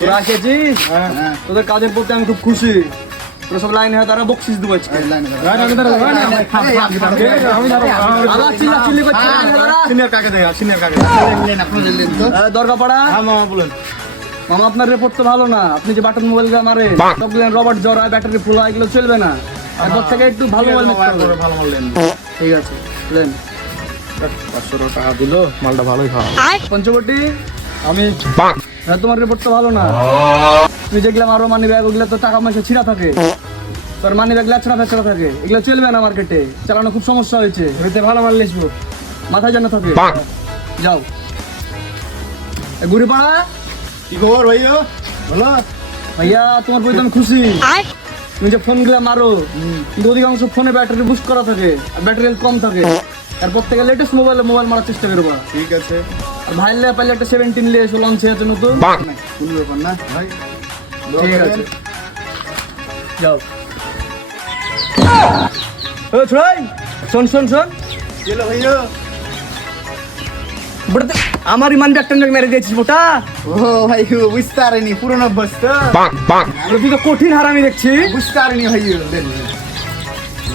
তোরা এসেছিস? তোদের কাজের প্রতি আমি খুব খুশি। তোরা সব লাইনে হয় তারা বকশিস দেবো আজকে। দরকার পড়া মামা, আপনার রিপোর্ট তো ভালো না। আপনি যে বাটন মোবাইল মারে রবার্ট জরা ব্যাটারি ফুলা এগুলো চলবে না। এরপর থেকে একটু ভালো মোবাইল ভালো বললেন। ঠিক আছে, লেন 500 টাকা দিল, মালটা ভালোই খাওয়া। পঞ্চবটি আমি তোমার রিপোর্ট তো ভালো না। তুমি দেখলাম আরো মানি ব্যাগ ওগুলো তো টাকা পয়সা ছিঁড়া থাকে, তোর মানি ব্যাগ লেচড়া ফেচড়া থাকে, এগুলো চলবে না। মার্কেটে চালানো খুব সমস্যা হয়েছে। ভালো মাল লিখবো, মাথায় জানা থাকে। যাও ঘুরে পাড়া। কি খবর ভাইয়া? বলো ভাইয়া, তোমার প্রতি আমি খুশি। তুমি যে ফোন গুলা মারো, কিন্তু অধিকাংশ ফোনে ব্যাটারি বুস্ট করা থাকে আর ব্যাটারি কম থাকে। তারপর থেকে লেটেস্ট মোবাইল মারার চেষ্টা করবা। ঠিক আছে। আর ভাই পাইলে একটা 17 নিয়ে এসো, লঞ্চ হয়েছে নতুন। কোনো ব্যাপার না ভাই, ঠিক আছে, যাও। ছোড়াই শোন শোন শোন, চলো ভাইয়া। আমারই মান ব্যাগটা মেরে দিয়েছিস ওটা। ও ভাই, বুঝতে পারিনি, পুরনো অভ্যাস তো। তুই তো কঠিন হারামি দেখছি। বুঝতে পারিনি ভাই,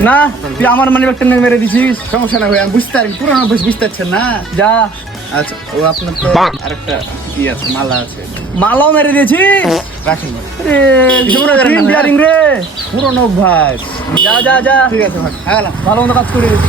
না তুই আমার মানি ব্যাগটা মেরে দিছিস। সমস্যা না ভাই, আমি বুঝতে পারিনি, পুরনো অভ্যাস বুঝতে পারছেন না। যা। আচ্ছা, ও আপনার তো আরেকটা কি আছে, মালা আছে, মালাও মেরে দিয়েছিস। রাখেন ভাই। রে পুরনো অভ্যাস। যা যা যা, ঠিক আছে ভাই, হ্যাঁ ভালো মতো কাজ করিস।